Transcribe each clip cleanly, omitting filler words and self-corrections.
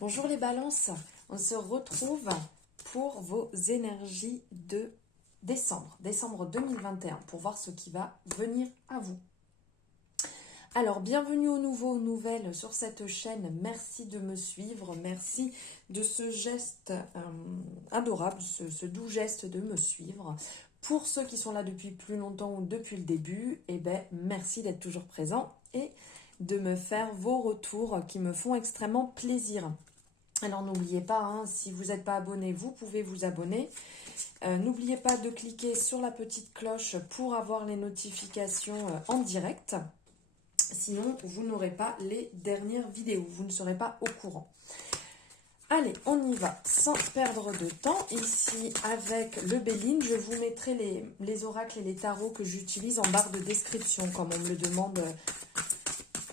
Bonjour les balances, on se retrouve pour vos énergies de décembre 2021, pour voir ce qui va venir à vous. Alors, bienvenue aux nouveaux, aux nouvelles sur cette chaîne. Merci de me suivre, merci de ce geste adorable, ce doux geste de me suivre. Pour ceux qui sont là depuis plus longtemps ou depuis le début, merci d'être toujours présent et de me faire vos retours qui me font extrêmement plaisir. Alors n'oubliez pas, si vous n'êtes pas abonné, vous pouvez vous abonner. N'oubliez pas de cliquer sur la petite cloche pour avoir les notifications en direct. Sinon, vous n'aurez pas les dernières vidéos, vous ne serez pas au courant. Allez, on y va sans perdre de temps. Ici, avec le Béline, je vous mettrai les oracles et les tarots que j'utilise en barre de description, comme on me le demande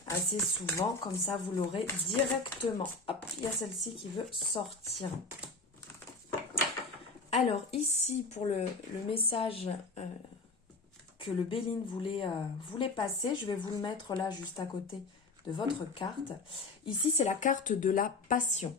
assez souvent, comme ça vous l'aurez directement. Hop, il y a celle-ci qui veut sortir. Alors ici, pour le message que le Béline voulait passer, je vais vous le mettre là juste à côté de votre carte. Ici, c'est la carte de la passion.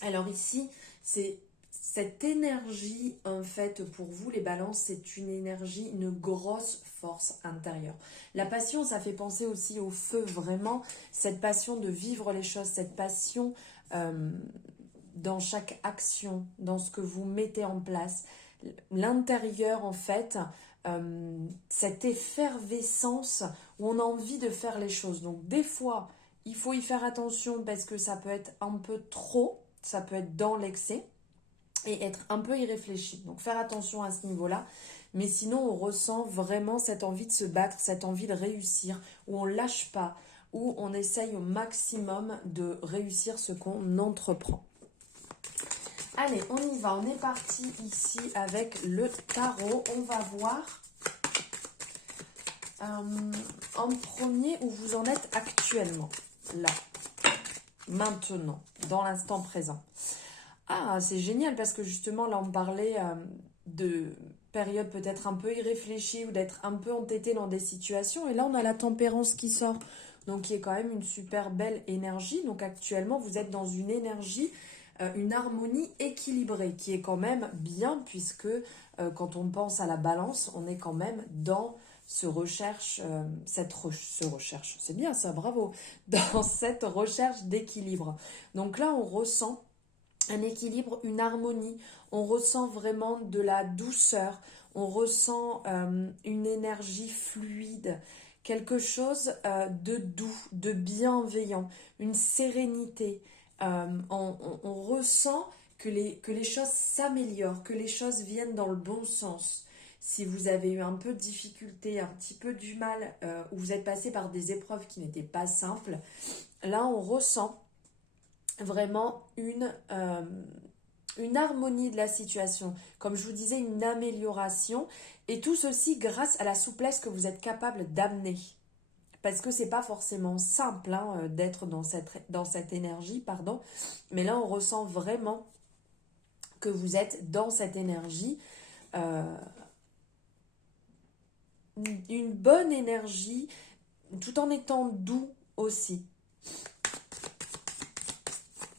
Alors ici, c'est cette énergie, en fait, pour vous les balances, c'est une énergie, une grosse force intérieure. La passion, ça fait penser aussi au feu, vraiment, cette passion de vivre les choses, cette passion dans chaque action, dans ce que vous mettez en place. L'intérieur, en fait, cette effervescence où on a envie de faire les choses. Donc, des fois, il faut y faire attention parce que ça peut être un peu trop, ça peut être dans l'excès et être un peu irréfléchi. Donc faire attention à ce niveau-là. Mais sinon, on ressent vraiment cette envie de se battre, cette envie de réussir, où on lâche pas, où on essaye au maximum de réussir ce qu'on entreprend. Allez, on y va. On est parti ici avec le tarot. On va voir en premier où vous en êtes actuellement. Là, maintenant, dans l'instant présent. Ah, c'est génial parce que justement, là, on parlait de période peut-être un peu irréfléchie ou d'être un peu entêté dans des situations. Et là, on a la tempérance qui sort, donc qui est quand même une super belle énergie. Donc actuellement, vous êtes dans une énergie, une harmonie équilibrée qui est quand même bien puisque quand on pense à la balance, on est quand même dans ce recherche, c'est bien ça, bravo, dans cette recherche d'équilibre. Donc là, on ressent un équilibre, une harmonie, on ressent vraiment de la douceur, on ressent une énergie fluide, quelque chose de doux, de bienveillant, une sérénité. On ressent que les choses s'améliorent, que les choses viennent dans le bon sens. Si vous avez eu un peu de difficulté, un petit peu du mal, ou vous êtes passé par des épreuves qui n'étaient pas simples, là on ressent vraiment une harmonie de la situation. Comme je vous disais, une amélioration. Et tout ceci grâce à la souplesse que vous êtes capable d'amener. Parce que c'est pas forcément simple d'être dans cette énergie, pardon. Mais là, on ressent vraiment que vous êtes dans cette énergie. Une bonne énergie, tout en étant doux aussi.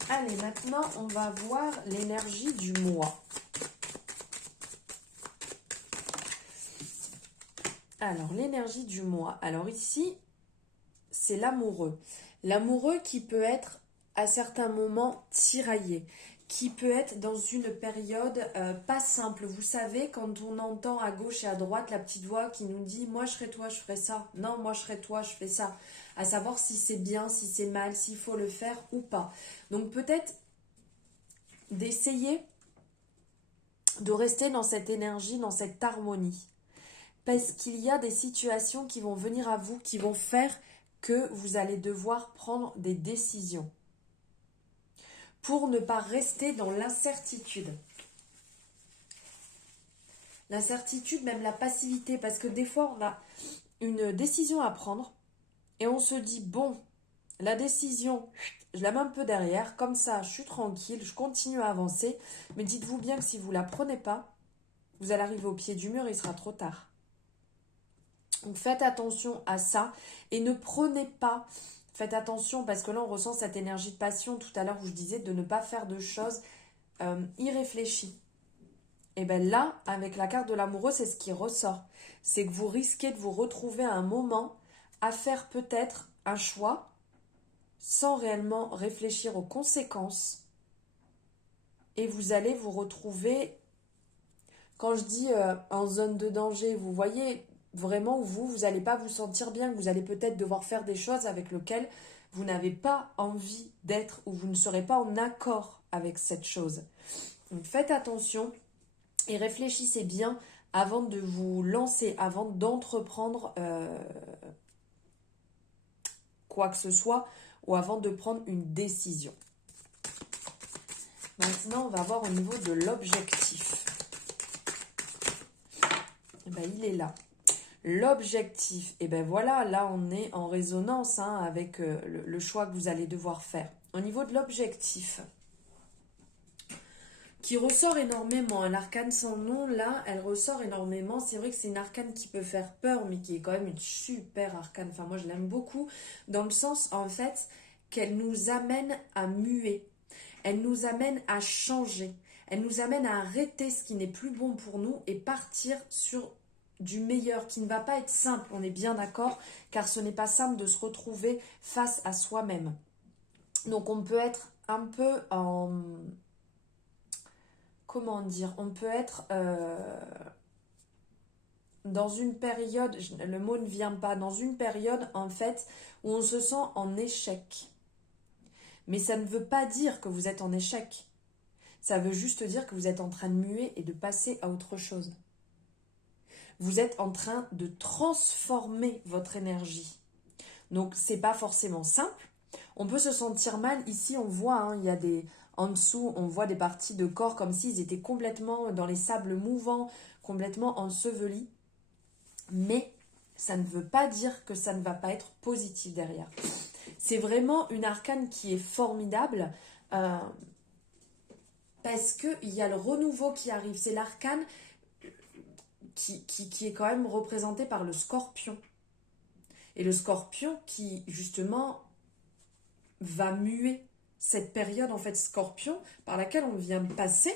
Allez, maintenant, on va voir l'énergie du mois. Alors, l'énergie du mois. Alors ici, c'est l'amoureux. L'amoureux qui peut être à certains moments tiraillé, qui peut être dans une période pas simple. Vous savez, quand on entend à gauche et à droite la petite voix qui nous dit « moi je serai toi, je ferai ça ». Non, moi je serai toi, je fais ça. À savoir si c'est bien, si c'est mal, s'il faut le faire ou pas. Donc peut-être d'essayer de rester dans cette énergie, dans cette harmonie. Parce qu'il y a des situations qui vont venir à vous, qui vont faire que vous allez devoir prendre des décisions pour ne pas rester dans l'incertitude. L'incertitude, même la passivité, parce que des fois, on a une décision à prendre et on se dit, bon, la décision, je la mets un peu derrière, comme ça, je suis tranquille, je continue à avancer, mais dites-vous bien que si vous ne la prenez pas, vous allez arriver au pied du mur et il sera trop tard. Donc faites attention à ça et ne prenez pas Faites attention parce que là, on ressent cette énergie de passion tout à l'heure où je disais de ne pas faire de choses irréfléchies. Et bien là, avec la carte de l'amoureux, c'est ce qui ressort. C'est que vous risquez de vous retrouver à un moment à faire peut-être un choix sans réellement réfléchir aux conséquences. Et vous allez vous retrouver, quand je dis en zone de danger, vous voyez vraiment où vous n'allez pas vous sentir bien, que vous allez peut-être devoir faire des choses avec lesquelles vous n'avez pas envie d'être ou vous ne serez pas en accord avec cette chose. Donc faites attention et réfléchissez bien avant de vous lancer, avant d'entreprendre quoi que ce soit ou avant de prendre une décision. Maintenant, on va voir au niveau de l'objectif. Et ben, il est là. L'objectif, et ben voilà, là on est en résonance avec le choix que vous allez devoir faire. Au niveau de l'objectif, qui ressort énormément, l'arcane sans nom, là, elle ressort énormément. C'est vrai que c'est une arcane qui peut faire peur, mais qui est quand même une super arcane. Enfin, moi, je l'aime beaucoup, dans le sens, en fait, qu'elle nous amène à muer. Elle nous amène à changer. Elle nous amène à arrêter ce qui n'est plus bon pour nous et partir sur du meilleur, qui ne va pas être simple, on est bien d'accord, car ce n'est pas simple de se retrouver face à soi-même. Donc, on peut être un peu en... Comment dire? On peut être dans une période, le mot ne vient pas, dans une période en fait où on se sent en échec. Mais ça ne veut pas dire que vous êtes en échec. Ça veut juste dire que vous êtes en train de muer et de passer à autre chose. Vous êtes en train de transformer votre énergie. Donc c'est pas forcément simple. On peut se sentir mal. Ici on voit, il y a des... En dessous, on voit des parties de corps comme s'ils étaient complètement dans les sables mouvants, complètement ensevelis. Mais ça ne veut pas dire que ça ne va pas être positif derrière. C'est vraiment une arcane qui est formidable parce qu'il y a le renouveau qui arrive. C'est l'arcane qui est quand même représenté par le scorpion. Et le scorpion qui, justement, va muer cette période, en fait, scorpion, par laquelle on vient de passer,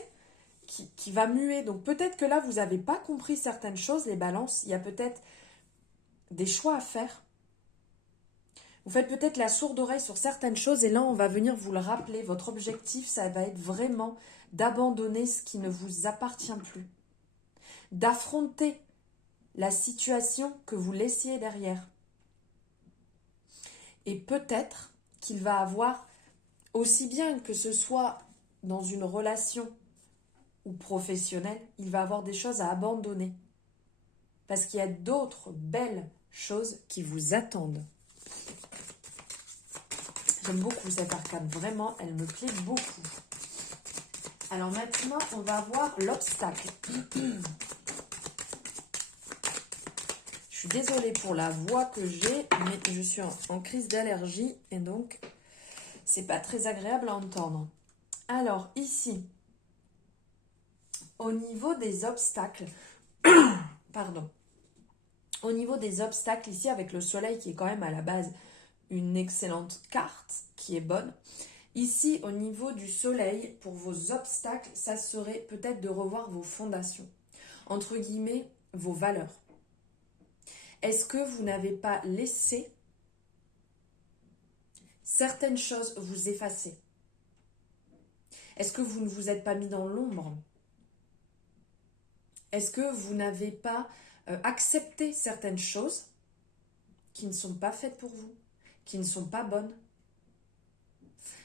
qui va muer. Donc peut-être que là, vous n'avez pas compris certaines choses, les balances. Il y a peut-être des choix à faire. Vous faites peut-être la sourde oreille sur certaines choses et là, on va venir vous le rappeler. Votre objectif, ça va être vraiment d'abandonner ce qui ne vous appartient plus. D'affronter la situation que vous laissiez derrière. Et peut-être qu'il va avoir, aussi bien que ce soit dans une relation ou professionnelle, il va avoir des choses à abandonner. Parce qu'il y a d'autres belles choses qui vous attendent. J'aime beaucoup cette arcane, vraiment, elle me plaît beaucoup. Alors maintenant, on va voir l'obstacle. Je suis désolée pour la voix que j'ai, mais je suis en crise d'allergie et donc c'est pas très agréable à entendre. Alors ici, au niveau des obstacles, pardon, au niveau des obstacles ici avec le soleil qui est quand même à la base une excellente carte qui est bonne. Ici, au niveau du soleil, pour vos obstacles, ça serait peut-être de revoir vos fondations. Entre guillemets, vos valeurs. Est-ce que vous n'avez pas laissé certaines choses vous effacer? Est-ce que vous ne vous êtes pas mis dans l'ombre? Est-ce que vous n'avez pas accepté certaines choses qui ne sont pas faites pour vous, qui ne sont pas bonnes?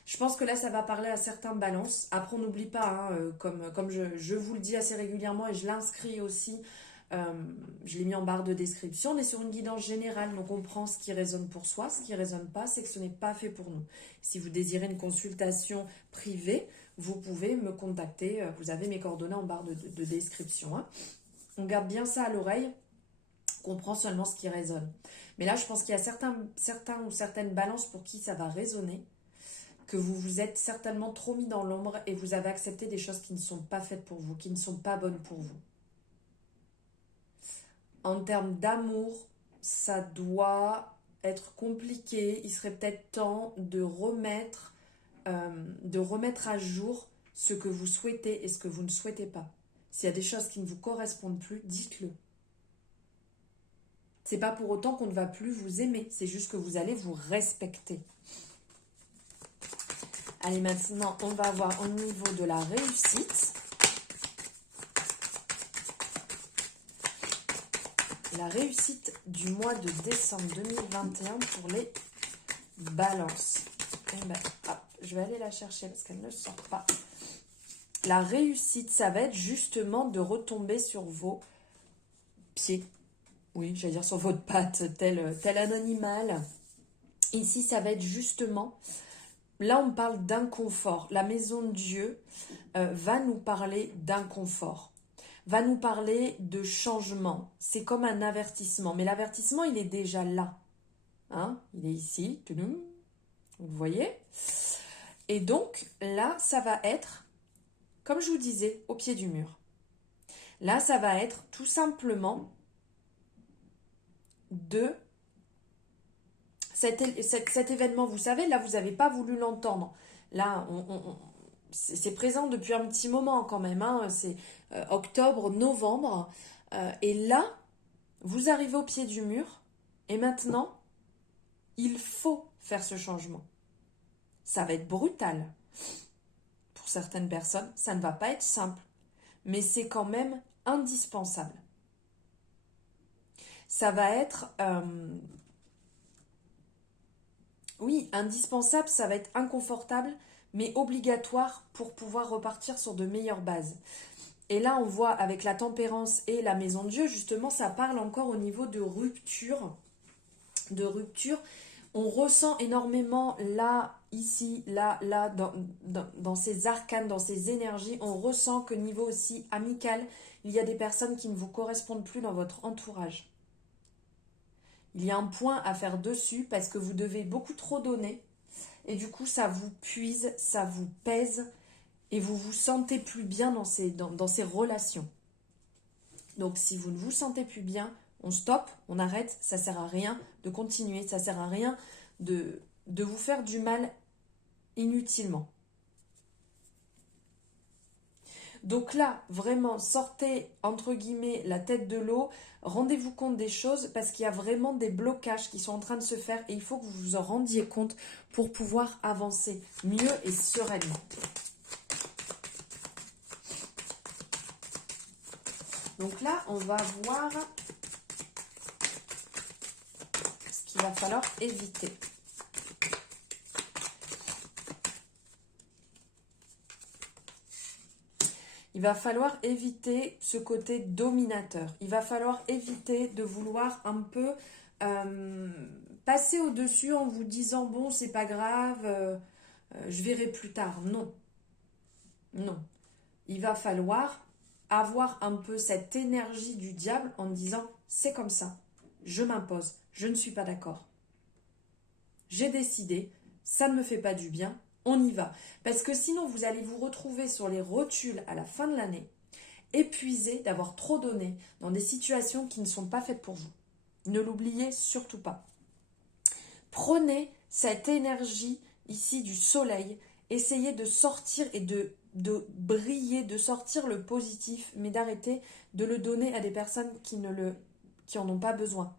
Je pense que là, ça va parler à certains balances. Après, on n'oublie pas, comme je vous le dis assez régulièrement et je l'inscris aussi, je l'ai mis en barre de description, on est sur une guidance générale, donc on prend ce qui résonne pour soi. Ce qui ne résonne pas, c'est que ce n'est pas fait pour nous. Si vous désirez une consultation privée, vous pouvez me contacter. Vous avez mes coordonnées en barre de description. On garde bien ça à l'oreille, on prend seulement ce qui résonne. Mais là, je pense qu'il y a certains ou certaines balances pour qui ça va résonner, que vous vous êtes certainement trop mis dans l'ombre et vous avez accepté des choses qui ne sont pas faites pour vous, qui ne sont pas bonnes pour vous. En termes d'amour, ça doit être compliqué. Il serait peut-être temps de remettre à jour ce que vous souhaitez et ce que vous ne souhaitez pas. S'il y a des choses qui ne vous correspondent plus, dites-le. C'est pas pour autant qu'on ne va plus vous aimer, c'est juste que vous allez vous respecter. Allez, maintenant, on va voir au niveau de la réussite. La réussite du mois de décembre 2021 pour les balances. Et ben, hop, je vais aller la chercher parce qu'elle ne sort pas. La réussite, ça va être justement de retomber sur vos pieds. Oui, j'allais dire sur votre patte, tel un animal. Ici, ça va être justement... Là, on parle d'inconfort. La maison de Dieu va nous parler d'inconfort. Va nous parler de changement. C'est comme un avertissement. Mais l'avertissement, il est déjà là. Hein, il est ici. Vous le voyez? Et donc, là, ça va être, comme je vous disais, au pied du mur. Là, ça va être tout simplement de cet événement. Vous savez, là, vous n'avez pas voulu l'entendre. Là, c'est présent depuis un petit moment quand même. Hein, c'est octobre, novembre. Et là, vous arrivez au pied du mur. Et maintenant, il faut faire ce changement. Ça va être brutal. Pour certaines personnes, ça ne va pas être simple. Mais c'est quand même indispensable. Ça va être... oui, indispensable, ça va être inconfortable, mais obligatoire pour pouvoir repartir sur de meilleures bases. Et là, on voit avec la tempérance et la maison de Dieu, justement, ça parle encore au niveau de rupture. De rupture. On ressent énormément là, ici, là, dans ces arcanes, dans ces énergies. On ressent que niveau aussi amical, il y a des personnes qui ne vous correspondent plus dans votre entourage. Il y a un point à faire dessus parce que vous devez beaucoup trop donner. Et du coup, ça vous puise, ça vous pèse. Et vous vous sentez plus bien dans ces relations. Donc, si vous ne vous sentez plus bien, on stoppe, on arrête. Ça ne sert à rien de continuer. Ça ne sert à rien de vous faire du mal inutilement. Donc là, vraiment, sortez, entre guillemets, la tête de l'eau. Rendez-vous compte des choses parce qu'il y a vraiment des blocages qui sont en train de se faire. Et il faut que vous vous en rendiez compte pour pouvoir avancer mieux et sereinement. Donc là, on va voir ce qu'il va falloir éviter. Il va falloir éviter ce côté dominateur. Il va falloir éviter de vouloir un peu passer au-dessus en vous disant « bon, c'est pas grave, je verrai plus tard ». Non. Non. Il va falloir avoir un peu cette énergie du diable en disant « c'est comme ça, je m'impose, je ne suis pas d'accord. J'ai décidé, ça ne me fait pas du bien, on y va ». Parce que sinon, vous allez vous retrouver sur les rotules à la fin de l'année, épuisé d'avoir trop donné dans des situations qui ne sont pas faites pour vous. Ne l'oubliez surtout pas. Prenez cette énergie ici du soleil, essayez de sortir et de briller, de sortir le positif, mais d'arrêter de le donner à des personnes qui en ont pas besoin.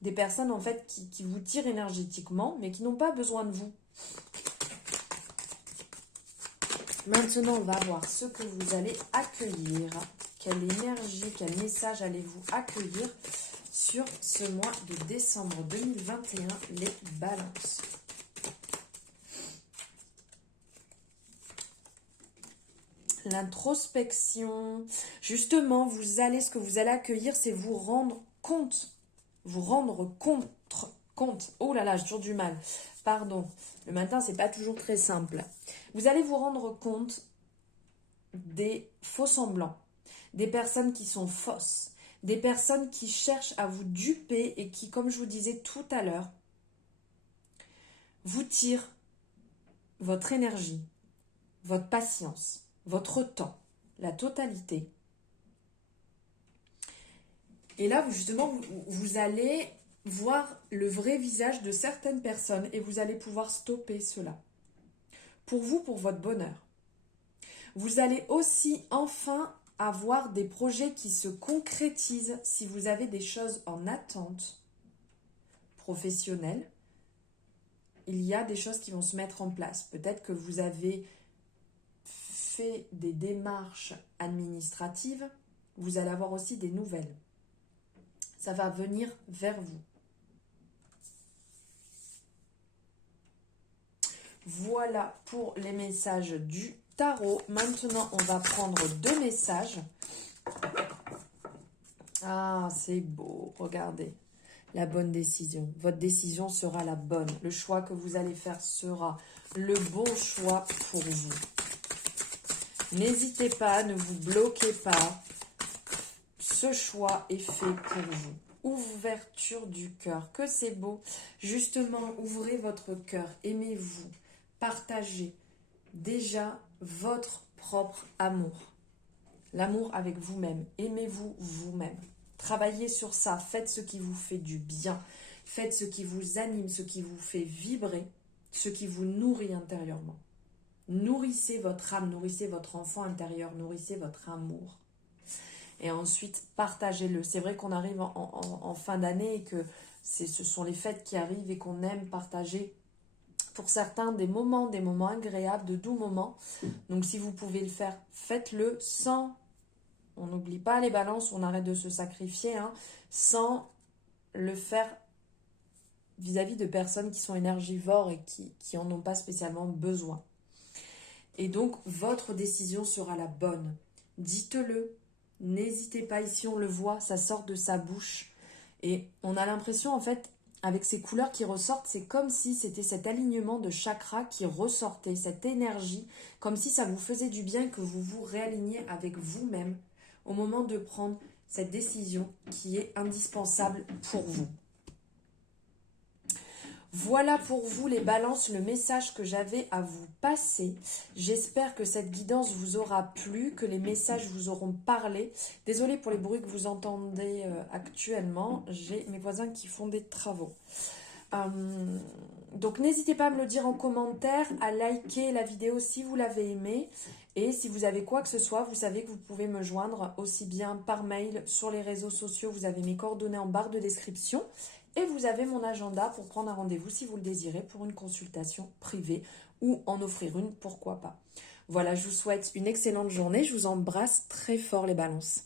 Des personnes en fait qui vous tirent énergétiquement, mais qui n'ont pas besoin de vous. Maintenant, on va voir ce que vous allez accueillir. Quelle énergie, quel message allez-vous accueillir sur ce mois de décembre 2021, les balances. L'introspection. Justement, ce que vous allez accueillir, c'est vous rendre compte. Vous rendre compte. Oh là là, j'ai toujours du mal. Pardon. Le matin, c'est pas toujours très simple. Vous allez vous rendre compte des faux semblants, des personnes qui sont fausses, des personnes qui cherchent à vous duper et qui, comme je vous disais tout à l'heure, vous tirent votre énergie, votre patience, votre temps, la totalité. Et là, justement, vous allez voir le vrai visage de certaines personnes et vous allez pouvoir stopper cela. Pour vous, pour votre bonheur. Vous allez aussi enfin avoir des projets qui se concrétisent si vous avez des choses en attente professionnelle. Il y a des choses qui vont se mettre en place. Peut-être que vous avez fait des démarches administratives, vous allez avoir aussi des nouvelles. Ça va venir vers vous. Voilà pour les messages du tarot. Maintenant, on va prendre 2 messages. Ah, c'est beau, regardez. La bonne décision. Votre décision sera la bonne. Le choix que vous allez faire sera le bon choix pour vous. N'hésitez pas, ne vous bloquez pas. Ce choix est fait pour vous. Ouverture du cœur, que c'est beau. Justement, ouvrez votre cœur, aimez-vous, partagez déjà votre propre amour. L'amour avec vous-même, aimez-vous vous-même. Travaillez sur ça, faites ce qui vous fait du bien. Faites ce qui vous anime, ce qui vous fait vibrer, ce qui vous nourrit intérieurement. Nourrissez votre âme, nourrissez votre enfant intérieur, nourrissez votre amour. Et ensuite, partagez-le. C'est vrai qu'on arrive en fin d'année et que ce sont les fêtes qui arrivent et qu'on aime partager pour certains des moments agréables, de doux moments. Donc si vous pouvez le faire, faites-le sans, on n'oublie pas les balances, on arrête de se sacrifier, sans le faire vis-à-vis de personnes qui sont énergivores et qui en ont pas spécialement besoin. Et donc, votre décision sera la bonne. Dites-le. N'hésitez pas, ici on le voit, ça sort de sa bouche. Et on a l'impression, en fait, avec ces couleurs qui ressortent, c'est comme si c'était cet alignement de chakras qui ressortait, cette énergie, comme si ça vous faisait du bien, que vous vous réaligniez avec vous-même au moment de prendre cette décision qui est indispensable pour vous. Voilà pour vous les balances, le message que j'avais à vous passer. J'espère que cette guidance vous aura plu, que les messages vous auront parlé. Désolée pour les bruits que vous entendez actuellement, j'ai mes voisins qui font des travaux. Donc n'hésitez pas à me le dire en commentaire, à liker la vidéo si vous l'avez aimée. Et si vous avez quoi que ce soit, vous savez que vous pouvez me joindre aussi bien par mail, sur les réseaux sociaux. Vous avez mes coordonnées en barre de description. Et vous avez mon agenda pour prendre un rendez-vous si vous le désirez pour une consultation privée ou en offrir une, pourquoi pas. Voilà, je vous souhaite une excellente journée. Je vous embrasse très fort les balances.